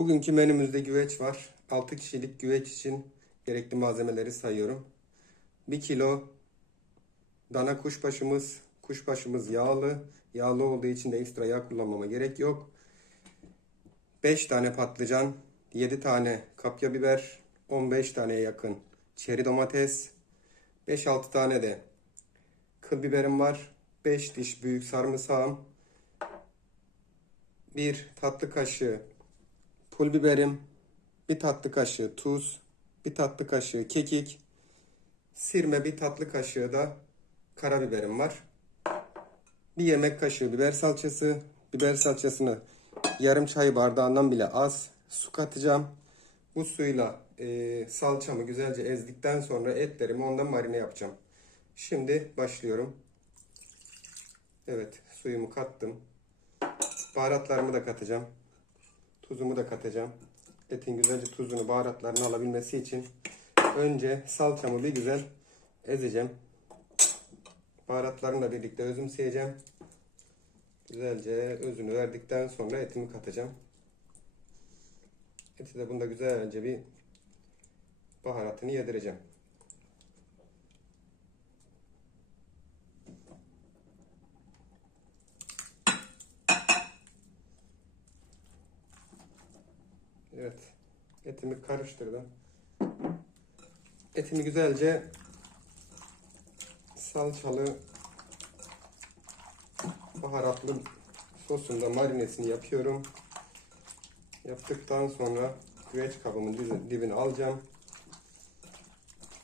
Bugünkü menümüzde güveç var. 6 kişilik güveç için gerekli malzemeleri sayıyorum. 1 kilo dana kuşbaşımız. Kuşbaşımız yağlı. Yağlı olduğu için de ekstra yağ kullanmama gerek yok. 5 tane patlıcan, 7 tane kapya biber, 15 taneye yakın çeri domates, 5-6 tane de kıl biberim var. 5 diş büyük sarımsağım, 1 tatlı kaşığı pul biberim, bir tatlı kaşığı tuz, bir tatlı kaşığı kekik, sirme bir tatlı kaşığı da karabiberim var. Bir yemek kaşığı biber salçası, biber salçasını yarım çay bardağından bile az su katacağım. Bu suyla e, salçamı güzelce ezdikten sonra etlerimi ondan marine yapacağım. Şimdi başlıyorum. Evet suyumu kattım. Baharatlarımı da katacağım. Tuzumu da katacağım. Etin güzelce tuzunu, baharatlarını alabilmesi için önce salçamı bir güzel ezeceğim. Baharatlarımla birlikte özümseyeceğim. Güzelce özünü verdikten sonra etimi katacağım. Eti de bunda güzelce bir baharatını yedireceğim. Evet. Etimi karıştırdım. Etimi güzelce salçalı baharatlı sosunda marinesini yapıyorum. Yaptıktan sonra güveç kabımın dibine alacağım.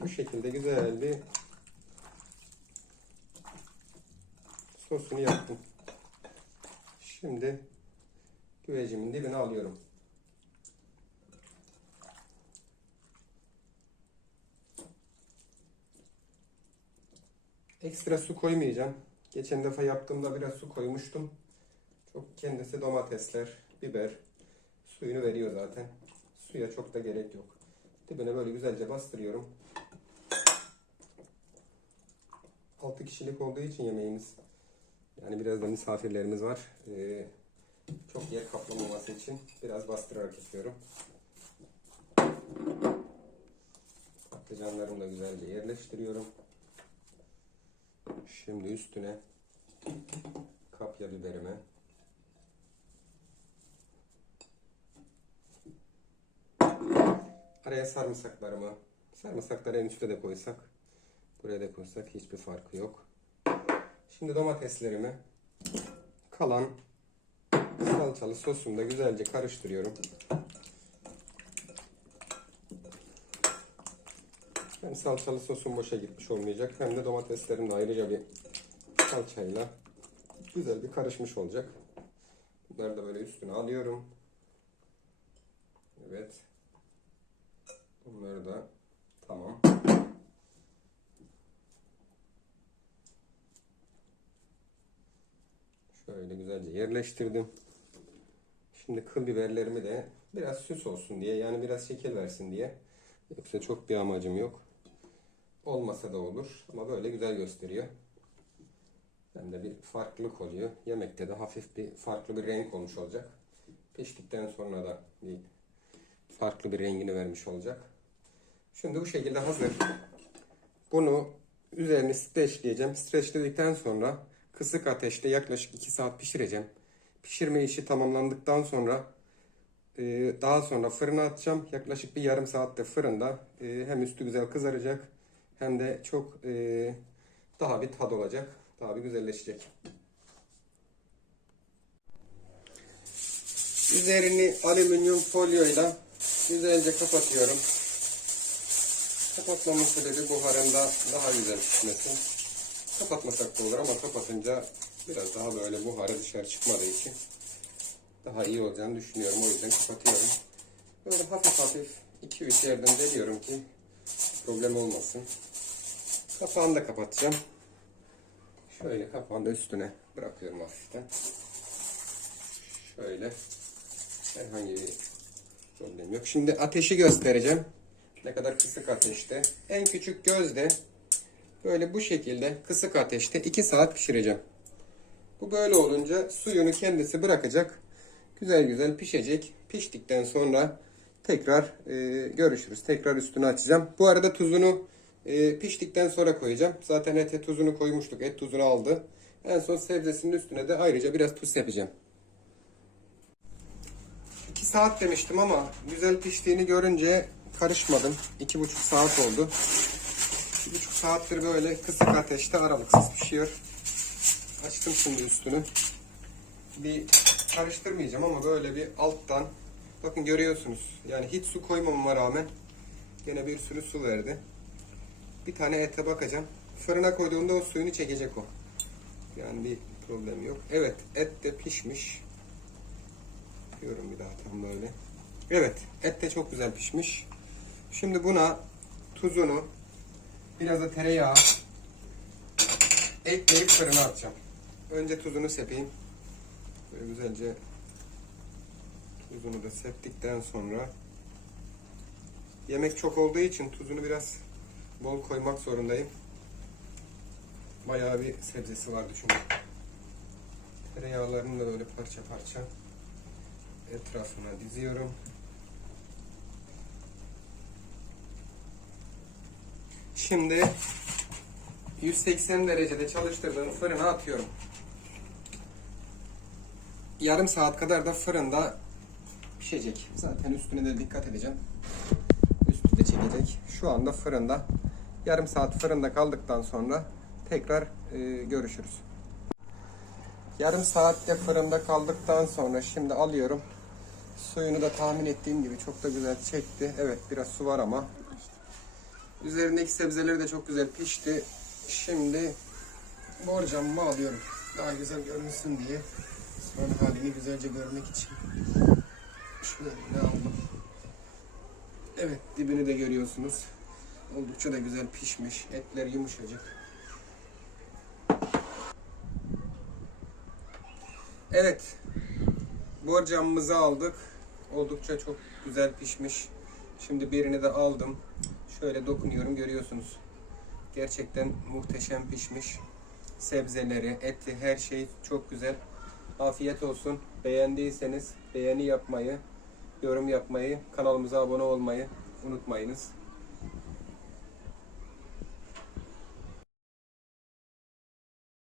Bu şekilde güzel bir sosunu yaptım. Şimdi güvecimin dibine alıyorum. Ekstra su koymayacağım. Geçen defa yaptığımda biraz su koymuştum. Çok kendisi domatesler, biber suyunu veriyor zaten. Suya çok da gerek yok. Dibine böyle güzelce bastırıyorum. 6 kişilik olduğu için yemeğimiz. Yani biraz da misafirlerimiz var. Ee, çok yer kaplamaması için biraz bastırarak yapıyorum. Patlıcanlarımı da güzelce yerleştiriyorum. Şimdi üstüne kapya biberimi araya sarımsaklarımı sarımsakları en üstte de koysak buraya da koysak hiçbir farkı yok. Şimdi domateslerimi kalan salçalı sosumda güzelce karıştırıyorum. Hem salçalı sosum boşa gitmiş olmayacak hem de domateslerin de ayrıca bir salçayla güzel bir karışmış olacak. Bunları da böyle üstüne alıyorum. Evet. Bunları da tamam. Şöyle güzelce yerleştirdim. Şimdi kıl biberlerimi de biraz süs olsun diye yani biraz şekil versin diye. Yoksa çok bir amacım yok. Olmasa da olur ama böyle güzel gösteriyor. Hem de bir farklılık oluyor. Yemekte de hafif bir farklı bir renk olmuş olacak. Piştikten sonra da bir farklı bir rengini vermiş olacak. Şimdi bu şekilde hazır. Bunu üzerini streçleyeceğim. Streçledikten sonra kısık ateşte yaklaşık 2 saat pişireceğim. Pişirme işi tamamlandıktan sonra e, daha sonra fırına atacağım. Yaklaşık bir yarım saatte fırında e, hem üstü güzel kızaracak hem de çok e, daha bir tad olacak. Daha bir güzelleşecek. Üzerini alüminyum folyoyla güzelce kapatıyorum. Kapatmamın sebebi buharında daha güzel pişmesi. Kapatmasak da olur ama kapatınca biraz daha böyle buharı dışarı çıkmadığı için daha iyi olacağını düşünüyorum. O yüzden kapatıyorum. Böyle hafif hafif 2-3 yerden deliyorum ki problem olmasın. Kapağını da kapatacağım. Şöyle kapağını da üstüne bırakıyorum hafiften. Şöyle herhangi bir problem yok. Şimdi ateşi göstereceğim. Ne kadar kısık ateşte. En küçük gözde böyle bu şekilde kısık ateşte 2 saat pişireceğim. Bu böyle olunca suyunu kendisi bırakacak. Güzel güzel pişecek. Piştikten sonra tekrar e, görüşürüz. Tekrar üstünü açacağım. Bu arada tuzunu e, piştikten sonra koyacağım. Zaten ete tuzunu koymuştuk. Et tuzunu aldı. En son sebzesinin üstüne de ayrıca biraz tuz yapacağım. 2 saat demiştim ama güzel piştiğini görünce karışmadım. 2,5 saat oldu. 2,5 saattir böyle kısık ateşte aralıksız pişiyor. Açtım şimdi üstünü. Bir karıştırmayacağım ama böyle bir alttan bakın görüyorsunuz. Yani hiç su koymamama rağmen yine bir sürü su verdi. Bir tane ete bakacağım. Fırına koyduğumda o suyunu çekecek o. Yani bir problem yok. Evet et de pişmiş. Diyorum bir daha tam böyle. Evet et de çok güzel pişmiş. Şimdi buna tuzunu biraz da tereyağı ekleyip fırına atacağım. Önce tuzunu sepeyim. Böyle güzelce tuzunu da septikten sonra yemek çok olduğu için tuzunu biraz bol koymak zorundayım. Bayağı bir sebzesi vardı çünkü. Tereyağlarını da böyle parça parça etrafına diziyorum. Şimdi 180 derecede çalıştırdığım fırına atıyorum. Yarım saat kadar da fırında pişecek. Zaten üstüne de dikkat edeceğim. Üstü de çekecek. Şu anda fırında. Yarım saat fırında kaldıktan sonra tekrar e, görüşürüz. Yarım saatte fırında kaldıktan sonra şimdi alıyorum. Suyunu da tahmin ettiğim gibi çok da güzel çekti. Evet biraz su var ama. Üzerindeki sebzeleri de çok güzel pişti. Şimdi borcamımı alıyorum. Daha güzel görünsün diye. Son halini güzelce görmek için. Şöyle aldım. Evet dibini de görüyorsunuz. Oldukça da güzel pişmiş. Etler yumuşacık. Evet. Borcamımızı aldık. Oldukça çok güzel pişmiş. Şimdi birini de aldım. Şöyle dokunuyorum görüyorsunuz. Gerçekten muhteşem pişmiş. Sebzeleri, eti, her şey çok güzel. Afiyet olsun. Beğendiyseniz beğeni yapmayı, yorum yapmayı, kanalımıza abone olmayı unutmayınız.